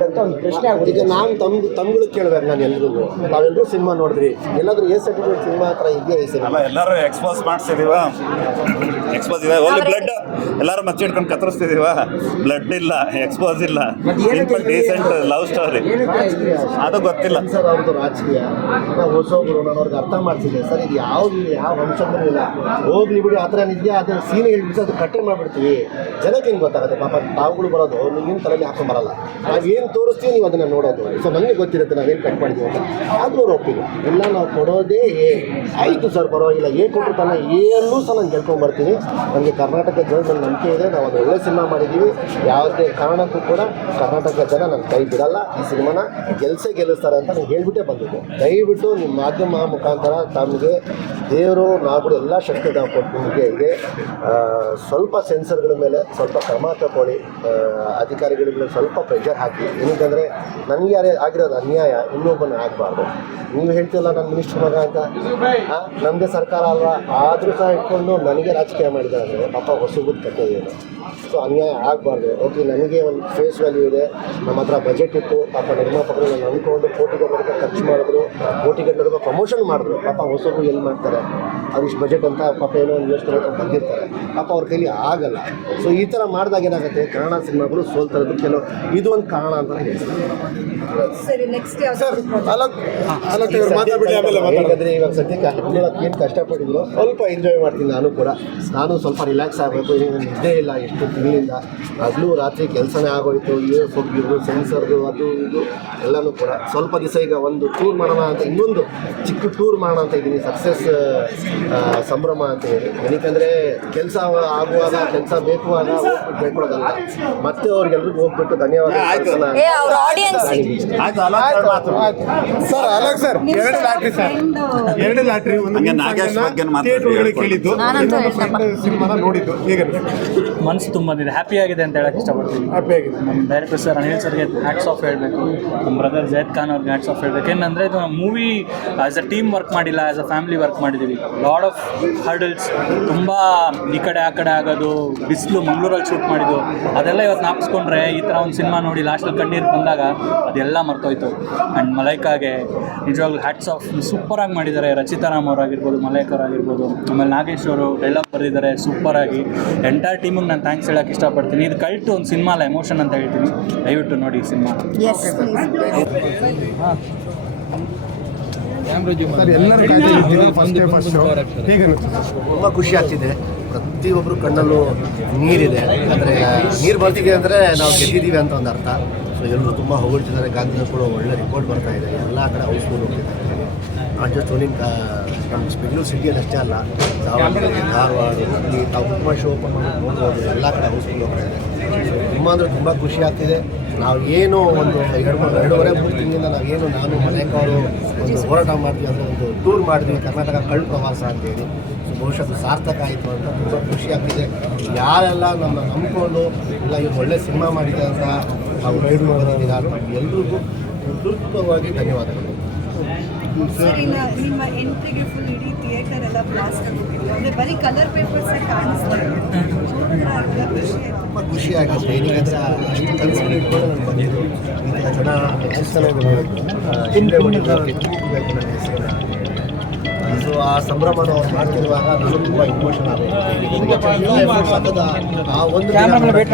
Subject ಅಂತ ಒಂದು ಪ್ರಶ್ನೆ ಆಗುತ್ತೆ. ಈಗ ನಾನು ತಮ್ಗಳು ಕೇಳಬೇಕು, ನಾನು ಎಲ್ರಿಗೂ ನಾವೆಲ್ಲರೂ ಸಿನಿಮಾ ನೋಡಿದ್ರಿ, ಎಲ್ಲಾದರೂ ಎ ಸರ್ಟಿಫಿಕೇಟ್ ಸಿನಿಮಾ ಹತ್ರ ಇದೆಯಾ ಈ ಸಿನಿಮಾ? ಎಲ್ಲರೂ ಎಕ್ಸ್ಪೋಸ್ ಮಾಡಿಸಿದೀವ, ಎಕ್ಸ್ಪೋಸ್ ಇದೆ ಹೋಗಿ ಬ್ಲಡ್ ಎಲ್ಲರೂ ಮಚ್ಚಿ ಹಿಡ್ಕೊಂಡು ಕತ್ತರಿಸ್ತಿದೀವ, ಬ್ಲಡ್ ಇಲ್ಲ, ಎಕ್ಸ್ಪೋಸ್ ಇಲ್ಲ, ಸಿಂಪಲ್ ಡೀಸೆಂಟ್ ಲವ್ ಸ್ಟೋರಿ. ಅದು ಗೊತ್ತಿಲ್ಲ ಸರ್ ಅವ್ರದ್ದು ರಾಜಕೀಯ. ನಾವು ಹೊಸೊಬ್ರು ನಾನು ಅವ್ರಿಗೆ ಅರ್ಥ ಮಾಡ್ತಿದ್ದೆ ಸರ್, ಇದು ಯಾವ ಅಂಶನೂ ಇಲ್ಲ, ಹೋಗ್ಲಿ ಬಿಡಿ ಆ ಥರ ಇದೆಯಾ, ಅದು ಸೀನ್ ಹೇಳ್ಬಿಟ್ಟು ಅದು ಕಟ್ಟೆ ಮಾಡಿಬಿಡ್ತೀವಿ, ಜನಕ್ಕೆ ಏನು ಗೊತ್ತಾಗುತ್ತೆ ಪಾಪ. ತಾವುಗಳು ಬರೋದು ನಿಮ್ಗೇನು ತಲೆಯಲ್ಲಿ ಹಾಕೊಂಡು ಬರಲ್ಲ, ನಾವೇನು ತೋರಿಸ್ತೀವಿ ನೀವು ಅದನ್ನು ನೋಡೋದು. ಸೊ ನನಗೆ ಗೊತ್ತಿರುತ್ತೆ ನಾವೇನು ಕಟ್ ಮಾಡಿದ್ದೀವಿ ಅಂತ. ಆದರೂ ಅವ್ರು ಒಪ್ಪಿಲ್ಲ, ಇಲ್ಲ ನಾವು ಕೊಡೋದೇ ಆಯಿತು ಸರ್ ಪರವಾಗಿಲ್ಲ, ಕೊಟ್ಟರು ತಾನೆ ಏನೂ ಸಹ ನಾನು ಗೆಲ್ಕೊಂಡ್ಬರ್ತೀನಿ, ನನಗೆ ಕರ್ನಾಟಕ ಜನದ ನಂಬಿಕೆ ಇದೆ, ನಾವು ಅದು ಒಳ್ಳೆ ಸಿನಿಮಾ ಮಾಡಿದ್ದೀವಿ, ಯಾವುದೇ ಕಾರಣಕ್ಕೂ ಕೂಡ ಕರ್ನಾಟಕ ಜನ ನನ್ನ ಕೈ ಬಿಡಲ್ಲ, ಈ ಸಿನಿಮಾನ ಗೆಲ್ಲಿಸ್ತಾರೆ ಅಂತ ನಾನು ಹೇಳ್ಬಿಟ್ಟೇ ಬಂದಿದ್ದೆ. ದಯವಿಟ್ಟು ನಿಮ್ಮ ಮಾಧ್ಯಮ ಮುಖಾಂತರ ತಮಗೆ ದೇವರು ನಾವು ಕೂಡ ಎಲ್ಲ ಶಕ್ತಿ ನಾವು ಕೊಟ್ಟು ನಿಮಗೆ ಇದೆ, ಸ್ವಲ್ಪ ಸೆನ್ಸರ್ಗಳ ಮೇಲೆ ಸ್ವಲ್ಪ ಕ್ರಮ ತಗೊಳ್ಳಿ, ಅಧಿಕಾರಿಗಳ ಮೇಲೆ ಸ್ವಲ್ಪ ಪ್ರೆಷರ್ ಹಾಕಿ. ಏನಂತಂದರೆ ನನಗೆ ಆಗಿರೋದು ಅನ್ಯಾಯ ಇನ್ನೊಬ್ಬನ ಆಗಬಾರ್ದು. ನೀವು ಹೇಳ್ತಿಲ್ಲ ನನ್ನ ಮಿನಿಸ್ಟರ್ ಮಗ ಅಂತ, ನಮ್ಮದೇ ಸರ್ಕಾರ ಅಲ್ವಾ, ಆದರೂ ಸಹ ಇಟ್ಕೊಂಡು ನನಗೆ ರಾಜಕೀಯ ಮಾಡಿದ್ದಾರೆ ಅಂದರೆ ಪಾಪ ಹೊಸಬುದ ಕಥೆ ಏನು. ಸೊ ಅನ್ಯಾಯ ಆಗಬಾರ್ದು. ಓಕೆ, ನನಗೆ ಒಂದು ಫೇಸ್ ವ್ಯಾಲ್ಯೂ ಇದೆ, ನಮ್ಮ ಹತ್ರ ಬಜೆಟ್ ಇತ್ತು, ಪಾಪ ನಿರ್ಮಾಪಕರು ನಾನು ಅಂದ್ಕೊಂಡು ಕೋಟಿಗಟ್ಟಲೆ ಖರ್ಚು ಮಾಡಿದ್ರು, ಕೋಟಿಗಟ್ಟಲೆ ಪ್ರಮೋಷನ್ ಮಾಡಿದ್ರು, ಪಾಪ ಹೊಸಬರು ಎಲ್ಲಿ ಮಾಡ್ತಾರೆ, ಅವ್ರು ಇಷ್ಟು ಬಜೆಟ್ ಅಂತ ಪಾಪ ಏನೋ ಒಂದು ಯೋಚನೆ ಬಂದಿರ್ತಾರೆ, ಪಾಪ ಅವ್ರ ಕೈಲಿ ಆಗಲ್ಲ. ಸೊ ಈ ಥರ ಮಾಡಿದಾಗ ಏನಾಗುತ್ತೆ, ಕನ್ನಡ ಸಿನಿಮಾಗಳು ಸೋಲ್ತಾರೆ. ಕೆಲವು ಇದು ಒಂದು ಕಾರಣ ಅಂತ ಹೇಳ್ತಾರೆ. ಯಾಕಂದರೆ ಇವಾಗ ಸದ್ಯಕ್ಕೆ ಹದಿನೇಳಕ್ಕೆ ಏನು ಕಷ್ಟಪಟ್ಟಿದ್ರು ಸ್ವಲ್ಪ ಎಂಜಾಯ್ ಮಾಡ್ತೀನಿ ನಾನು ಸ್ವಲ್ಪ ರಿಲ್ಯಾಕ್ಸ್ ಆಗಬೇಕು. ನಿದ್ದೆ ಇಲ್ಲ ಎಷ್ಟು ತಿಂಗಳಿಂದ, ಹಗಲು ರಾತ್ರಿ ಕೆಲಸನೇ ಆಗೋಯ್ತು, ಇವರು ಸೆನ್ಸರ್ದು ಅದು ಇದು ಎಲ್ಲನೂ ಕೂಡ. ಸ್ವಲ್ಪ ದಿವಸ ಈಗ ಒಂದು ಟೂರ್ ಮಾಡೋಣ ಅಂತ, ಇನ್ನೊಂದು ಚಿಕ್ಕ ಟೂರ್ ಮಾಡೋಣ ಅಂತ ಇದ್ದೀನಿ, ಸಕ್ಸಸ್ ಸಂಭ್ರಮ ಅಂತ ಹೇಳಿ. ಏನಕ್ಕೆ ಕೆಲಸ ಆಗುವಾಗ ಕೆಲಸ ಬೇಕು ಆಗ ಹೋಗ್ಬಿಟ್ಟು ಬೇಕೊಡೋದಲ್ಲ, ಮತ್ತೆ ಅವ್ರಿಗೆಲ್ರಿಗೂ ಹೋಗ್ಬಿಟ್ಟು ಧನ್ಯವಾದ. ಎರಡು ಲಾಟ್ರಿ ಕೇಳಿದ್ದು ಸಿನಿಮಾನ ನೋಡಿದ್ದು ಹೇಗೆ ಮನಸ್ಸು ತುಂಬಿದೆ, ಹ್ಯಾಪಿ ಆಗಿದೆ ಅಂತ ಹೇಳಕ್ಕೆ ಇಷ್ಟಪಡ್ತೀನಿ. ಹ್ಯಾಪಿ ಆಗಿದೆ. ನಮ್ಮ ಡೈರೆಕ್ಟರ್ ಸರ್ ಅನಿಲ್ ಸರ್ಗೆ ಹ್ಯಾಟ್ಸ್ ಆಫ್ ಹೇಳಬೇಕು, ನಮ್ಮ ಬ್ರದರ್ ಜೈದ್ ಖಾನ್ ಅವ್ರಿಗೆ ಹ್ಯಾಟ್ಸ್ ಆಫ್ ಹೇಳಬೇಕು. ಏನಂದರೆ ಇದು movie as a team work ಮಾಡಿಲ್ಲ, ಆ್ಯಸ್ ಅ ಫ್ಯಾಮಿಲಿ ವರ್ಕ್ ಮಾಡಿದ್ದೀವಿ. ಲಾಡ್ ಆಫ್ ಹರ್ಡಲ್ಸ್, ತುಂಬ ಈ ಕಡೆ ಆ ಕಡೆ ಆಗೋದು, ಬಿಸಿಲು ಮಂಗಳೂರಲ್ಲಿ ಶೂಟ್ ಮಾಡಿದ್ದು, ಅದೆಲ್ಲ ಇವತ್ತು ನಾಪಿಸ್ಕೊಂಡ್ರೆ ಈ ಥರ ಒಂದು ಸಿನಿಮಾ ನೋಡಿ ಲಾಸ್ಟಲ್ಲಿ ಕಣ್ಣೀರು ಬಂದಾಗ ಅದೆಲ್ಲ ಮರ್ತೋಯ್ತು. ಆ್ಯಂಡ್ ಮಲೈಕಾಗೆ ನಿಜವಾಗ್ಲೂ ಹ್ಯಾಟ್ಸ್ ಆಫ್, ಸೂಪರಾಗಿ ಮಾಡಿದ್ದಾರೆ. ರಚಿತಾರಾಮ್ ಅವರಾಗಿರ್ಬೋದು, ಮಲೈಕ್ ಅವರಾಗಿರ್ಬೋದು, ಆಮೇಲೆ ನಾಗೇಶ್ ಅವರು ಡೈಲಾಗ್ ಬರೆದಿದ್ದಾರೆ ಸೂಪರಾಗಿ. ಎಂಟೈರ್ ಟೀಮಿಗೆ ನಾನು ಥ್ಯಾಂಕ್ಸ್ ಹೇಳೋಕ್ಕೆ ಇಷ್ಟಪಡ್ತೀನಿ. ಇದು ಕಲ್ಟು ಒಂದು ಸಿನಿಮಾ ಅಲ್ಲ, ಎಮೋಷನ್ ಅಂತ ಹೇಳ್ತೀನಿ. ದಯವಿಟ್ಟು ನೋಡಿ ಈ ಸಿನಿಮಾ. ತುಂಬ ಖುಷಿ ಆಗ್ತಿದೆ, ಪ್ರತಿಯೊಬ್ಬರು ಕಣ್ಣಲ್ಲೂ ನೀರಿದೆ. ಅಂದರೆ ನೀರು ಬರ್ತಿದೆ ಅಂದರೆ ನಾವು ಗೆದ್ದಿದ್ದೀವಿ ಅಂತ ಒಂದು ಅರ್ಥ. ಸೊ ಎಲ್ಲರೂ ತುಂಬ ಹೊಗಳ್ತಿದ್ದಾರೆ, ಗಾಂಧಿನ ಕೂಡ ಒಳ್ಳೆ ರಿಪೋರ್ಟ್ ಬರ್ತಾ ಇದೆ, ಎಲ್ಲ ಕಡೆ ಹೌಸ್ಫುಲ್ ಹೋಗ್ತಿದ್ದಾರೆ. ನಾಟ್ ಜಸ್ಟ್ ಓನ್ಲಿ ನಮ್ಮ ಬೆಂಗಳೂರು ಸಿಟಿಯಲ್ಲಿ ಅಷ್ಟೇ ಅಲ್ಲ, ದಾವಣಗೆರೆ, ಧಾರವಾಡ, ಹುಬ್ಬಳ್ಳಿ, ತಾವು ತುಂಬ ಶೋ ಓಪನ್ ಮಾಡಿ ನೋಡ್ಬೋದು, ಎಲ್ಲ ಕಡೆ ಹೌಸ್ಫುಲ್ ಹೋಗ್ತಾ ಇದೆ. ಸೊ ತುಂಬ ಅಂದರೆ ತುಂಬ ಖುಷಿ ಆಗ್ತಿದೆ. ನಾವು ಏನು ಒಂದು 2.5-3 ತಿಂಗಳಿಂದ ನಾವೇನು ನಾನು ಮನೆಯವರು ಒಂದು ಹೋರಾಟ ಮಾಡ್ತೀವಿ ಅಂದರೆ ಒಂದು ಟೂರ್ ಮಾಡಿದ್ವಿ, ಕರ್ನಾಟಕ ಕಳ್ಳ ಪ್ರವಾಸ ಅಂತೇಳಿ. ಸೊ ಬಹುಶಃ ಅದು ಸಾರ್ಥಕ ಆಯಿತು ಅಂತ ತುಂಬ ಖುಷಿ ಆಗ್ತಿದೆ. ಯಾರೆಲ್ಲ ನಮ್ಮ ನಂಬಿಕೊಂಡು ಇಲ್ಲ ಇವ್ರು ಒಳ್ಳೆ ಸಿನಿಮಾ ಮಾಡಿದೆ ಅಂತ ನಾವು ಹೇಳಿದ್ರು, ಎಲ್ರಿಗೂ ಹೃತ್ಪೂರ್ವಕವಾಗಿ ಧನ್ಯವಾದಗಳು. ನಿಮ್ಮ ಎಂಟ್ರಿಗೆ ಫುಲ್ ಇಡೀ ಥಿಯೇಟರ್ ಎಲ್ಲ ಬ್ಲಾಸ್ಟ್ ಆಗೋಗಿತ್ತು, ಅಂದರೆ ಬರೀ ಕಲರ್ ಪೇಪರ್ಸ್ ಕಾಣಿಸ್ತಾ ತುಂಬ ಖುಷಿ ಆಗುತ್ತೆ. ಏನಕ್ಕೆ ಅಷ್ಟು ಕನಸನ್ನು ಇಟ್ಕೊಂಡು ನಾನು ಬಂದಿದ್ದು, ಈ ಥರ ಜನ ಹಿಂದೆ ಹೊಡಿಬೇಕು ನನ್ನ ಹೆಸರನ್ನ. ಸೊ ಆ ಸಂಭ್ರಮನ ಅವ್ರು ಮಾಡ್ತಿರುವಾಗ ನಾನು ತುಂಬ ಇಮೋಷನ್ ಆಗುತ್ತೆ. ಆ ಒಂದು ನೋಡಿದಾಗ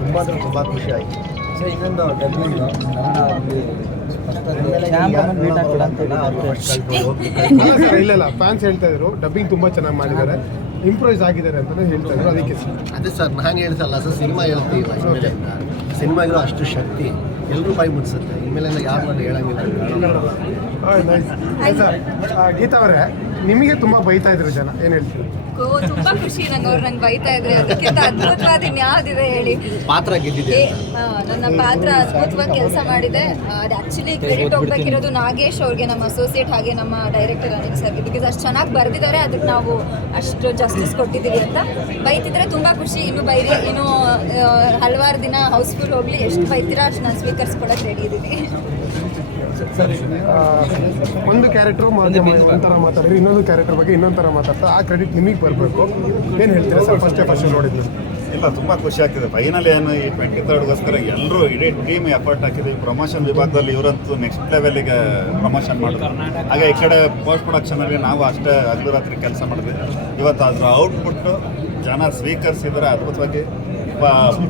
ತುಂಬ ಅಂದರೆ ತುಂಬ ಖುಷಿ ಆಯಿತು. ಸೊ ಇನ್ನೊಂದು ಇಲ್ಲ ಫ್ಯಾನ್ಸ್ ಹೇಳ್ತಾ ಇದ್ರು ಡಬ್ಬಿಂಗ್ ತುಂಬ ಚೆನ್ನಾಗಿ ಮಾಡಿದ್ದಾರೆ, ಇಂಪ್ರೂವೈಸ್ ಆಗಿದ್ದಾರೆ ಅಂತಲೇ ಹೇಳ್ತಾ ಇದ್ರು. ಅದಕ್ಕೆ ಅದೇ ಸರ್ ನಾನು ಹೇಳ್ತಲ್ಲ ಸರ್, ಸಿನಿಮಾ ಹೇಳ್ತೀವಿ ಇನ್ಮೇಲೆಯಿಂದ, ಸಿನಿಮಾಗಿರೋ ಅಷ್ಟು ಶಕ್ತಿ ಎಲ್ಲರೂ ಬಾಯಿ ಮುಟ್ಸುತ್ತೆ, ಇನ್ಮೇಲೆ ಯಾರು ನಾನು ಹೇಳಂಗಿಲ್ಲ. ಸರ್ ಗೀತಾ ಅವರೇ, ನಿಮಗೆ ತುಂಬ ಬೈತಾ ಇದ್ರು ಜನ, ಏನು ಹೇಳ್ತೀವಿ? ತುಂಬಾ ಖುಷಿ ನಂಗೆ ಬೈತಾ ಇದ್ರೆ, ಅದಕ್ಕಿಂತ ಅದ್ಭುತವಾದ ಇನ್ಯಾವ್ದಿದೆ ಹೇಳಿ. ಪಾತ್ರ ಗೆದ್ದಿದೆ, ನನ್ನ ಪಾತ್ರ ಅದ್ಭುತವಾಗಿ ಕೆಲಸ ಮಾಡಿದೆ. ಅದು ಆ್ಯಕ್ಚುಲಿ ಕ್ರೆಡಿಟ್ ಹೋಗ್ಬೇಕಿರೋದು ನಾಗೇಶ್ ಅವ್ರಿಗೆ, ನಮ್ಮ ಅಸೋಸಿಯೇಟ್, ಹಾಗೆ ನಮ್ಮ ಡೈರೆಕ್ಟರ್ ಅನಿಲ್ ಸರ್ಗೆ. ಬಿಕಾಸ್ ಅಷ್ಟು ಚೆನ್ನಾಗಿ ಬರೆದಿದ್ದಾರೆ, ಅದಕ್ಕೆ ನಾವು ಅಷ್ಟು ಜಸ್ಟಿಸ್ ಕೊಟ್ಟಿದ್ದೀವಿ ಅಂತ. ಬೈತಿದ್ರೆ ತುಂಬ ಖುಷಿ, ಇನ್ನೂ ಬೈರಿ, ಇನ್ನೂ ಹಲವಾರು ದಿನ ಹೌಸ್ಫುಲ್ ಹೋಗಲಿ, ಎಷ್ಟು ಬೈತೀರಾ ಅಷ್ಟು ನಾನು ಸ್ವೀಕರಿಸ್ಕೊಳಕ್ಕೆ ರೆಡಿ ಇದ್ದೀವಿ. ಸರಿ, ಒಂದು ಕ್ಯಾರೆಕ್ಟರ್ ಒಂಥರ ಮಾತಾಡಿದ್ರೆ ಇನ್ನೊಂದು ಕ್ಯಾರೆಕ್ಟರ್ ಬಗ್ಗೆ ಇನ್ನೊಂದು ಥರ ಮಾತಾಡ್ತಾರೆ, ಆ ಕ್ರೆಡಿಟ್ ನಿಮಗೆ ಬರಬೇಕು. ಏನು ಹೇಳ್ತೀರಾ ಸರ್ ಫಸ್ಟ್ ನೋಡಿದ್ರು? ಇಲ್ಲ, ತುಂಬ ಖುಷಿ ಆಗ್ತಿದೆ. ಫೈನಲ್ ಏನು ಈ 23ಗೋಸ್ಕರ ಎಲ್ಲರೂ ಇಡೀ ಟೀಮ್ ಎಫರ್ಟ್ ಹಾಕಿದ್ವಿ. ಪ್ರಮೋಷನ್ ವಿಭಾಗದಲ್ಲಿ ಇವರಂತೂ ನೆಕ್ಸ್ಟ್ ಲೆವೆಲಿಗೆ ಪ್ರಮೋಷನ್ ಮಾಡಿದ್ರು. ಹಾಗೆ ಈ ಕಡೆ ಪೋಸ್ಟ್ ಪ್ರೊಡಕ್ಷನಲ್ಲಿ ನಾವು ಅಷ್ಟೇ ಹಗಲು ರಾತ್ರಿ ಕೆಲಸ ಮಾಡಿದ್ವಿ. ಇವತ್ತು ಅದರ ಔಟ್ಪುಟ್ಟು ಜನ ಸ್ವೀಕರಿಸಿದರೆ ಅದ್ಭುತವಾಗಿ.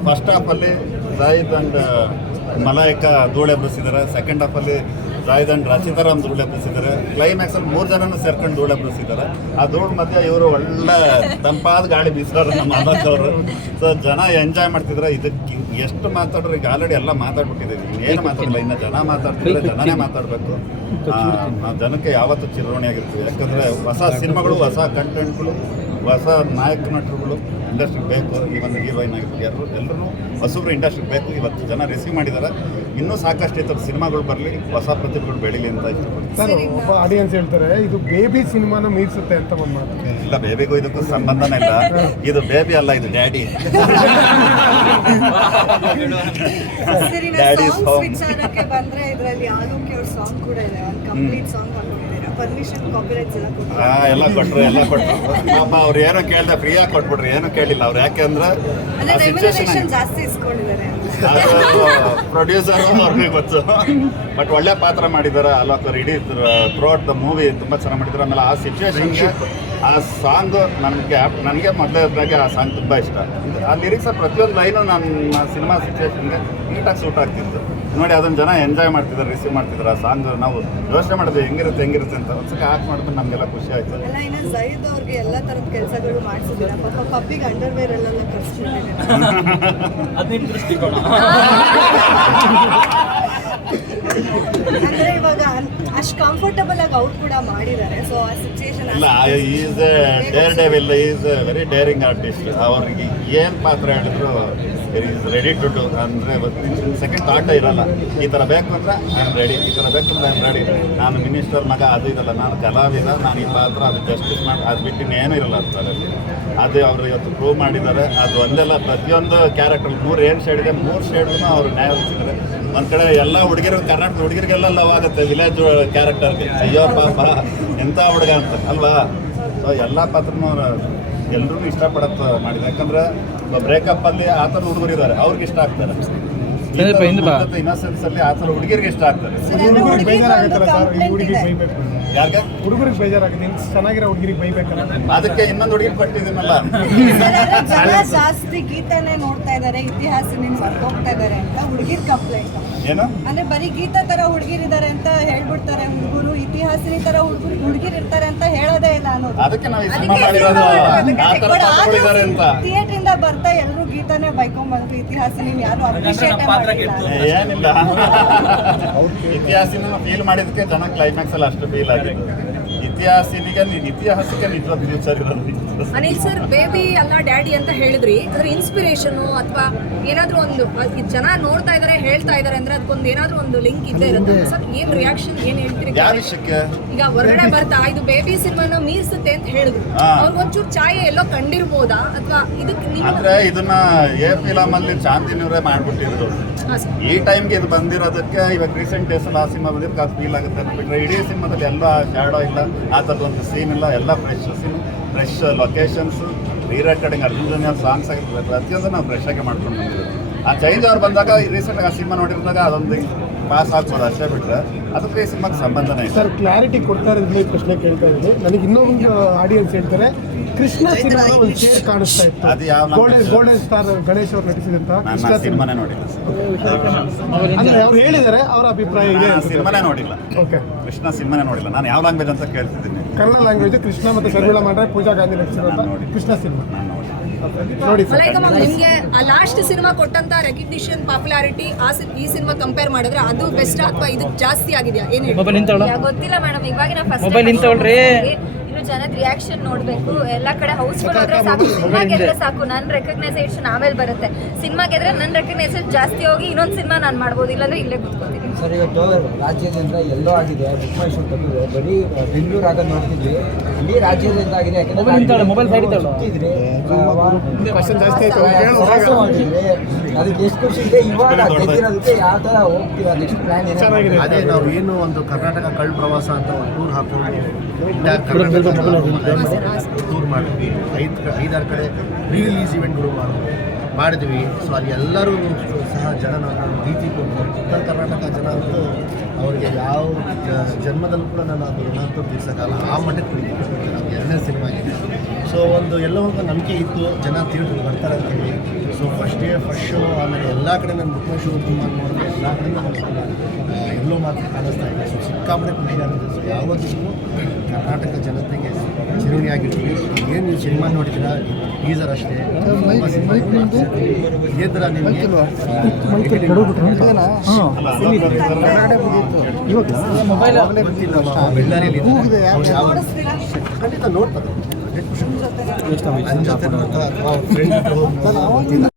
ಫಸ್ಟ್ ಹಾಫಲ್ಲಿ ಜಾಹಿದ್ ಆ್ಯಂಡ್ ಮಲಾಯಿಕಾ ಧೂಳೆ ಎಬ್ಬಿಸಿದ್ದಾರೆ. ಸೆಕೆಂಡ್ ಹಾಫಲ್ಲಿ ಜಾಹಿದ್ ಆ್ಯಂಡ್ ರಚಿತಾರಾಮ್ ಧೂಳೆ ಎಬ್ಬಿಸಿದ್ದಾರೆ. ಕ್ಲೈಮ್ಯಾಕ್ಸಲ್ಲಿ 3 ಜನನೂ ಸೇರ್ಕೊಂಡು ಧೂಳೆ ಎಬ್ಬಿಸಿದ್ದಾರೆ. ಆ ಧೂಳು ಮಧ್ಯೆ ಇವರು ಒಳ್ಳೆ ತಂಪಾದ ಗಾಳಿ ಬೀಸಿದ್ರು ನಮ್ಮ ಅಮ್ಮಕ್ಕವರು. ಸೊ ಜನ ಎಂಜಾಯ್ ಮಾಡ್ತಿದ್ರೆ. ಇದಕ್ಕೆ ಎಷ್ಟು ಮಾತಾಡ್ರೆ ಈಗ ಆಲ್ರೆಡಿ ಎಲ್ಲ ಮಾತಾಡ್ಬಿಟ್ಟಿದ್ದೀವಿ, ಏನು ಮಾತಾಡಲ್ಲ. ಇನ್ನು ಜನ ಮಾತಾಡ್ತಿದ್ರೆ ಜನನೇ ಮಾತಾಡಬೇಕು. ನಾವು ಜನಕ್ಕೆ ಯಾವತ್ತೂ ಚಿರಋಣಿಯಾಗಿರ್ತೀವಿ. ಯಾಕಂದರೆ ಹೊಸ ಸಿನಿಮಾಗಳು, ಹೊಸ ಕಂಟೆಂಟ್ಗಳು, ಹೊಸ ನಾಯಕ ನಟರುಗಳು ಇಂಡಸ್ಟ್ರಿಗೆ ಬೇಕು. ಈ ಒಂದು ಹೀರೋಯಿನ್ ಆಗಿರ್ಬೋದು, ಎಲ್ಲರೂ ಹೊಸಬ್ರು ಇಂಡಸ್ಟ್ರಿಗೆ ಬೇಕು. ಇವತ್ತು ಜನ ರಿಸೀವ್ ಮಾಡಿದ್ದಾರೆ. ಇನ್ನೂ ಸಾಕಷ್ಟು ಈ ಥರ ಸಿನಿಮಾಗಳು ಬರಲಿ, ಹೊಸ ಪ್ರತಿಭೆಗಳು ಬೆಳೀಲಿ ಅಂತ ಇಷ್ಟಪಡ್ತೀನಿ. ಸರ್, ಒಬ್ಬ ಆಡಿಯನ್ಸ್ ಹೇಳ್ತಾರೆ ಇದು ಬೇಬಿ ಸಿನಿಮಾನ ಮೀರಿಸುತ್ತೆ ಅಂತ ಒಂದು ಮಾತು. ಇಲ್ಲ, ಬೇಬಿಗೂ ಇದಕ್ಕೂ ಸಂಬಂಧನೇ ಇಲ್ಲ. ಇದು ಬೇಬಿ ಅಲ್ಲ, ಇದು ಡ್ಯಾಡಿ. ಡ್ಯಾಡಿ ವಿಚಾರಕ್ಕೆ ಬಂದ್ರೆ ಇದರಲ್ಲಿ ಆಲೋಕಿ ಅವ್ರ ಸಾಂಗ್ ಕೂಡ ಇದೆ, ಕಂಪ್ಲೀಟ್ ಸಾಂಗ್ ಹಾಕೊಂಡಿದ್ದಾರೆ. ಪರ್ಮಿಷನ್ ಕಾಪಿರೈಟ್ಸ್ ಎಲ್ಲ ಕೊಟ್ಟರು. ಎಲ್ಲ ಕೊಟ್ಟರು. ಪಾಪ ಅವ್ರು ಏನೋ ಕೇಳ್ದೆ ಫ್ರೀಯಾಗಿ ಕೊಟ್ಬಿಟ್ರು, ಏನೂ ಕೇಳಿಲ್ಲ ಅವ್ರು. ಯಾಕೆಂದ್ರೆ ಆ ಸಿಚುವೇಶನ್ ಜಾಸ್ತಿ ಇಸ್ಕೊಂಡಿದ್ದಾರೆ. ಪ್ರೊಡ್ಯೂಸರು ಅವ್ರಿಗೆ ಗೊತ್ತು. ಬಟ್ ಒಳ್ಳೆ ಪಾತ್ರ ಮಾಡಿದ್ದಾರೆ ಅಲೋಕ್ ಅವ್ರು. ಇಡೀ ಥ್ರೂಔಟ್ ದ ಮೂವಿ ತುಂಬ ಚೆನ್ನಾಗಿ ಮಾಡಿದ್ದಾರೆ. ಆಮೇಲೆ ಆ ಸಿಚುವೇಶನ್ಗೆ ಆ ಸಾಂಗು ನನಗೆ ಮೊದಲನೇದಾಗಿ ಆ ಸಾಂಗ್ ತುಂಬ ಇಷ್ಟ. ಆ ಲಿರಿಕ್ಸ್ ಪ್ರತಿಯೊಂದು ಲೈನು ನನ್ನ ಸಿನಿಮಾ ಸಿಚುವೇಶನ್ಗೆ ನೀಟಾಗಿ ಸೂಟ್ ಆಗ್ತಿತ್ತು. ನೋಡಿ, ಅದನ್ನು ಜನ ಎಂಜಾಯ್ ಮಾಡ್ತಿದ್ದಾರೆ, ರಿಸೀವ್ ಮಾಡ್ತಿದ್ದಾರೆ. ಆ ಸಾಂಗ್ ನಾವು ಯೋಚನೆ ಮಾಡಿದ್ವಿ ಹೆಂಗಿರುತ್ತೆ ಅಂತ. ಒಂದ್ಸಲ ಹಾಕಿ ಮಾಡಿದ್ರೆ ನಮಗೆಲ್ಲ ಖುಷಿ ಆಯಿತು. ಅಲ್ಲ, ಇನ್ನು ಜೈದ್ ಅವ್ರಿಗೆ ಎಲ್ಲ ಥರದ ಕೆಲಸಗಳು ಮಾಡಿಸಿದ್ದಾರೆ. ಪಾಪ ಪಬ್ಬಿಗೆ ಅಂಡರ್ವೇರ್ ಎಲ್ಲ ಕರ್ಸ್ಬಿಟ್ಟಿದ್ದಾರೆ. ಅಂದ್ರೆ ಇವಾಗ ಅಷ್ಟು ಕಂಫರ್ಟಬಲ್ ಆಗಿ ಅವ್ರು ಕೂಡ ಮಾಡಿದ್ದಾರೆ. ಸೊ ಆ ಸಿಚುಯೇಷನ್ ಇಲ್ಲ, is Deere devil, is very daring artist. ಅವ್ರಿಗೆ ಏನು ಪಾತ್ರ ಹೇಳಿದ್ರು ಈಸ್ ರೆಡಿ ಟು ಡೂ. ಅಂದರೆ ಸೆಕೆಂಡ್ ಥಾಟ್ ಇರಲ್ಲ. ಈ ಥರ ಬೇಕು ಅಂದರೆ ಐ ಆಮ್ ರೆಡಿ, ಈ ಥರ ಬೇಕು ಅಂದರೆ ಐ ಆಮ್ ರೆಡಿ. ನಾನು ಮಿನಿಸ್ಟರ್ ಮಗ ಅದು ಇದಲ್ಲ, ನಾನು ಕಲಾವಿದ, ನಾನು ಈ ಪಾತ್ರ ಅದು ಜಸ್ಟಿಸ್ ಮಾಡಿ ಅದು ಬಿಟ್ಟು ಏನೂ ಇರಲ್ಲ ಅದರಲ್ಲಿ. ಅದೇ ಅವರು ಇವತ್ತು ಪ್ರೂವ್ ಮಾಡಿದ್ದಾರೆ. ಅದು ಒಂದೆಲ್ಲ ಪ್ರತಿಯೊಂದು ಕ್ಯಾರೆಕ್ಟರ್ 3 ಏನು ಶೇಡ್ ಇದೆ, 3 ಶೇಡ್ನು ಅವರು ನ್ಯಾಯ ಒದಗಿಸಿದ್ದಾರೆ. ಒಂದು ಕಡೆ ಎಲ್ಲ ಹುಡುಗಿರು, ಕರ್ನಾಟಕದ ಹುಡುಗಿರಿಗೆಲ್ಲ ಲವ್ ಆಗುತ್ತೆ ವಿಲೇಜ್ ಕ್ಯಾರೆಕ್ಟರ್ಗೆ. ಅಯ್ಯೋ ಪಾಪ ಎಂಥ ಹುಡುಗ ಅಂತ ಅಲ್ವಾ. ಸೊ ಎಲ್ಲ ಪಾತ್ರನೂ ಎಲ್ಲರೂ ಇಷ್ಟಪಡತ್ತೆ ಮಾಡಿದೆ. ಯಾಕಂದ್ರೆ ಬ್ರೇಕಪ್ಪಲ್ಲಿ ಆ ಥರ ಹುಡುಗರು ಇದ್ದಾರೆ, ಅವ್ರಿಗೆ ಇಷ್ಟ ಆಗ್ತಾರೆ. ಇನ್ನೋಸೆನ್ಸ್ ಅಲ್ಲಿ ಆ ಥರ ಹುಡುಗಿರಿಗೆ ಇಷ್ಟ ಆಗ್ತಾರೆ. ಹುಡುಗರಿಗೆ ಬೇಜಾರಾಗುತ್ತಲ್ಲ ಸರ್, ಈ ಹುಡುಗಿಗೆ ಬೈಬೇಕು. ಯಾಕೆ ಹುಡುಗರಿಗೆ ಬೇಜಾರಾಗುತ್ತೆ, ಚೆನ್ನಾಗಿರೋ ಹುಡುಗಿರಿಗೆ ಬೈಬೇಕಲ್ಲ. ಅದಕ್ಕೆ ಇನ್ನೊಂದು ಹುಡುಗಿ ಕೊಟ್ಟಿದ್ದೀನಲ್ಲ. ಜನ ಜಾಸ್ತಿ ಗೀತಾನೇ ನೋಡ್ತಾ ಇದ್ದಾರೆ, ಇತಿಹಾಸದಿಂದ ಹೋಗ್ತಾ ಇದ್ದಾರೆ ಅಂತ ಹುಡುಗಿರ್ ಕಂಪ್ಲೇಂಟ್. ಏನು ಅಂದ್ರೆ ಬರೀ ಗೀತಾ ತರ ಹುಡುಗಿರಿದ್ದಾರೆ ಅಂತ ಹೇಳ್ಬಿಡ್ತಾರೆ ಹುಡುಗರು, ಇತಿಹಾಸಿನಿ ತರ ಹುಡುಗಿರ್ ಇರ್ತಾರೆ ಅಂತ ಹೇಳೋದೇ ಇಲ್ಲ ಅನ್ನೋದು. ಅದಕ್ಕೆ ನಾವು ಈ ಸಿನಿಮಾ ಮಾಡಿರೋದು ಆ ಥರ ತಗೊಂಡಿದ್ದಾರೆ ಅಂತ. ಥಿಯೇಟರ್ ಇಂದ ಬರ್ತಾ ಎಲ್ಲರೂ ಗೀತಾನೇ ಬೈಕೊಂಡ್ ಬಂದ್ರು, ಇತಿಹಾಸಿನಿ ಯಾರು ಅಪ್ರಿಶಿಯೇಟ್ ಮಾಡಿಲ್ಲ. ಏನಿಲ್ಲ, ಇತಿಹಾಸಿನ ಫೀಲ್ ಮಾಡಿದಕ್ಕೆ ಜನ ಕ್ಲೈಮ್ಯಾಕ್ಸ್ ಅಲ್ಲಿ ಅಷ್ಟು ಫೀಲ್ ಆಗಿದ್ದು. ಇತಿಹಾಸಕ್ಕೆ ನಿಜವಾದ ಫ್ಯೂಚರ್ ಇರೋದು. ಅನಿಲ್ ಸರ್, ಬೇಬಿ ಅಲ್ಲ ಡ್ಯಾಡಿ ಅಂತ ಹೇಳಿದ್ರಿ, ಅದ್ರ ಇನ್ಸ್ಪಿರೇಷನು ಅಥವಾ ಏನಾದ್ರೂ ಒಂದು ಜನ ನೋಡ್ತಾ ಇದಾರೆ ಹೇಳ್ತಾ ಇದಾರೆ ಅಂದ್ರೆ ಅದಕ್ಕೊಂದು ಏನಾದ್ರೂ ಒಂದು ಲಿಂಕ್ ಇದ್ದೇ ಇರುತ್ತೆ ಸರ್. ಏನ್ ರಿಯಾಕ್ಷನ್ ಏನ್ ಹೇಳ್ತೀರಿ? ಯಾವ ವಿಷಯಕ್ಕೆ? ಈಗ ಹೊರಗಡೆ ಬರ್ತಾ ಇದು ಬೇಬಿ ಸಿನಿಮಾನ ಮೀರ್ಸುತ್ತೆ ಅಂತ ಹೇಳಿದ್ರು, ಅವ್ರಿಗೊಂಚೂರು ಛಾಯೆ ಎಲ್ಲೋ ಕಂಡಿರ್ಬೋದಾ ಅಥವಾ ಇದಕ್ಕೆ ಅಂದ್ರೆ ಇದನ್ನ ಫಿಲಮ್ ಅಲ್ಲಿ ಚಾಂದಿನಿಯವರೇ ಮಾಡ್ಬಿಟ್ಟಿದ್ರು. ಈ ಟೈಮ್ಗೆ ಇದು ಬಂದಿರೋದಕ್ಕೆ ಇವಾಗ ರೀಸೆಂಟ್ ಡೇಸ್ ಅಲ್ಲಿ ಆ ಸಿನಿಮಾ ಬಂದಿರೋದಕ್ಕೆ ಅದು ಫೀಲ್ ಆಗುತ್ತೆ ಅಂತ ಬಿಟ್ರೆ ಇಡೀ ಸಿನಿಮಾದಲ್ಲಿ ಎಲ್ಲ ಶ್ಯಾಡೋ ಇಲ್ಲ, ಆ ಥರದ್ದು ಒಂದು ಸೀನ್ ಇಲ್ಲ. ಎಲ್ಲ fresh scene, fresh locations, re recording, Arjun songs ಆಗಿರ್ತದೆ, ಪ್ರತಿಯೊಂದು ನಾವು ಫ್ರೆಶ್ ಆಗಿ ಮಾಡ್ಕೊಂಡು ಬಂದಿದ್ದೀವಿ. ಆ ಚೇಂಜ್ ಅವ್ರು ಬಂದಾಗ ರೀಸೆಂಟಾಗಿ ಆ ಸಿನಿಮಾ ನೋಡಿದಾಗ ಅದೊಂದು ಪಾಸ್ ಆಗ್ಬೋದು ಅಷ್ಟೇ ಬಿಟ್ಟರೆ ಅದಕ್ಕೆ ಈ ಸಿನಿಮಾಗೆ ಸಂಬಂಧನೇ ಇಲ್ಲ. ಸರ್, ಕ್ಲಾರಿಟಿ ಕೊಡ್ತಾ ಇರೋದ್ರಲ್ಲಿ ಪ್ರಶ್ನೆ ಕೇಳ್ತಾ ಇದ್ದೀನಿ. ನನಗೆ ಇನ್ನೊಂದು ಆಡಿಯನ್ಸ್ ಹೇಳ್ತಾರೆ ಕೃಷ್ಣ ಸಿನಿಮಾ ಒಂದು ಶೇರ್ ಕಾಣಿಸ್ತಾ ಇತ್ತು. ಅದು ಯಾವ ಗೋಲ್ಡನ್ ಸ್ಟಾರ್ ಗಣೇಶ್ ಅವ್ರು ನಟಿಸಿದಂತ ನಾನು ಸಿನಿಮಾನೇ ನೋಡಿಲ್ಲ. ಅಂದ್ರೆ ಅವ್ರು ಹೇಳಿದ್ದಾರೆ, ಅವರ ಅಭಿಪ್ರಾಯ ಇದೆ. ಸಿನಿಮಾನೇ ನೋಡಿಲ್ಲ. ಓಕೆ, ಕೃಷ್ಣ ಸಿನಿಮಾನೇ ನೋಡಿಲ್ಲ. ನಾನು ಯಾವ ಲ್ಯಾಂಗ್ವೇಜ್ ಅಂತ ಕೇಳ್ತಿದ್ದೀನಿ. ಕನ್ನಡ ಲ್ಯಾಂಗ್ವೇಜ್ ಕೃಷ್ಣ ಮತ್ತೆ ಶರ್ಮಿಳಾ ಮಾಡ್ರೆ ಪೂಜಾ ಗಾಂಧಿ ನಟಿಸಿರುವಂತ ಕೃಷ್ಣ ಸಿನಿಮಾ ನೋಡಿ ಸರ್. ಲೈಕ್ ನಿಮ್ಗೆ ಆ ಲಾಸ್ಟ್ ಸಿನಿಮಾ ಕೊಟ್ಟಂತ ರೆಕಗ್ನಿಷನ್, ಪಾಪ್ಯುಲಾರಿಟಿ ಈ ಸಿನಿಮಾ ಕಂಪೇರ್ ಮಾಡಿದ್ರೆ ಅದು ಬೆಸ್ಟ್ ಅಥವಾ ಇದು ಜಾಸ್ತಿ ಆಗಿದೆಯಾ? ಏನು ಗೊತ್ತಿಲ್ಲ ಮೇಡಮ್, ಇವಾಗಿನ ಫಸ್ಟ್ ಇನ್ನು ಜನದ ರಿಯಾಕ್ಷನ್ ನೋಡ್ಬೇಕು. ಎಲ್ಲ ಕಡೆ ಹೌಸ್ಫುಲ್ ಆದ್ರೆ ಸಾಕು, ಸಿನಿಮಾ ಗೆದ್ರೆ ಸಾಕು. ನನ್ನ ರೆಕಗ್ನೈಸೇಷನ್ ಆಮೇಲೆ ಬರುತ್ತೆ. ಸಿನಿಮಾ ಗೆದ್ರೆ ನನ್ನ ರೆಕಗ್ನೈಸೇಷನ್ ಜಾಸ್ತಿ ಹೋಗಿ ಇನ್ನೊಂದು ಸಿನಿಮಾ ನಾನು ಮಾಡ್ಬೋದು, ಇಲ್ಲಾಂದ್ರೆ ಇಲ್ಲೇ ಕೂತ್ಕೊತೀನಿ. ಸರ್, ಇವತ್ತು ರಾಜ್ಯಾದ್ಯಂತ ಎಲ್ಲೋ ಆಗಿದೆ, ಬುಕ್ ಮೈ ಶೋ ಬಂದಿದೆ. ಬರೀ ಬೆಂಗಳೂರು ಆಗೋದು ನೋಡ್ತಿದ್ವಿ, ಇಡೀ ರಾಜ್ಯಾದ್ಯಂತ ಆಗಿದೆ. ಯಾಕಂದ್ರೆ ಅದಕ್ಕೆ ಎಷ್ಟು ಖುಷಿ ಇದೆ. ಇವಾಗ ಗೆದ್ದಿರೋದಕ್ಕೆ ಯಾವ ಥರ ಹೋಗ್ತೀರಾ, ನೆಕ್ಸ್ಟ್ ಪ್ಲಾನ್ ಏನಾಗಿದೆ? ಅದೇ ನಾವು ಏನು ಒಂದು ಕರ್ನಾಟಕ ಕಳ್ಳ ಪ್ರವಾಸ ಅಂತ ಒಂದು ಟೂರ್ ಹಾಕೊಂಡು ಟೂರ್ ಮಾಡಿದ್ವಿ. 5-6 ಕಡೆ ರೀ ರಿಲೀಸ್ ಇವೆಂಟ್ಗಳು ಮಾಡಿದ್ವಿ. ಮಾಡಿದ್ವಿ. ಸೊ ಅಲ್ಲಿ ಎಲ್ಲರೂ ಸಹ ಜನ ನನ್ನ ಪ್ರೀತಿ ಕೊಟ್ಟು ಉತ್ತರ ಕರ್ನಾಟಕ ಜನ ಅಂತೂ ಅವ್ರಿಗೆ ಯಾವ ಜನ್ಮದಲ್ಲೂ ಕೂಡ ನಾನು ಅದು ಋಣ ಅಂತೂ ತೀರ್ಸೋಕ್ಕಲ್ಲ, ಆ ಮಟ್ಟಕ್ಕೆ ಪ್ರೀತಿ ಕೊಟ್ಟಿದ್ದೆ. ನಮ್ಗೆ 2ನೇ ಸಿನಿಮಾ ಆಗಿದೆ. ಸೊ ಒಂದು ಎಲ್ಲೋ ಒಂದು ನಂಬಿಕೆ ಇತ್ತು ಜನ ಥಿಯೇಟ್ರಿಗೆ ಬರ್ತಾರೆ ಅಂತೇಳಿ. ಸೊ ಫಸ್ಟ್ ಶೋ ಆಮೇಲೆ ಎಲ್ಲ ಕಡೆ ನಾನು ಬುಕ್ ಮೈ ಶೋ ತುಂಬ ನೋಡಿದೆ, ಎಲ್ಲ ಕಡೆ ಎಲ್ಲೋ ಮಾತ್ರ ಕಾಣಿಸ್ತಾ ಇದೆ. ಸೊ ಸಿಕ್ಕಾಪಟ್ಟೆ ಖುಷಿಯಾಗಿದೆ. ಸೊ ಯಾವತ್ತೂ ಕರ್ನಾಟಕ ಜನತೆಗೆ ಚಿರಋಣಿಯಾಗಿರ್ತೀವಿ. ಏನು ನೀವು ಸಿನಿಮಾ ನೋಡಿದ್ದೀರಾ, ಟೀಸರ್ ಅಷ್ಟೇ, ಇದೇ ಥರ ನಿಮಗೆ ಬಳ್ಳಾರಿಯಲ್ಲಿ ಖಂಡಿತ ನೋಡ್ತಾರೆ. ನನ್ನ ಜೊತೆ ಅಥವಾ ಫ್ರೆಂಡ್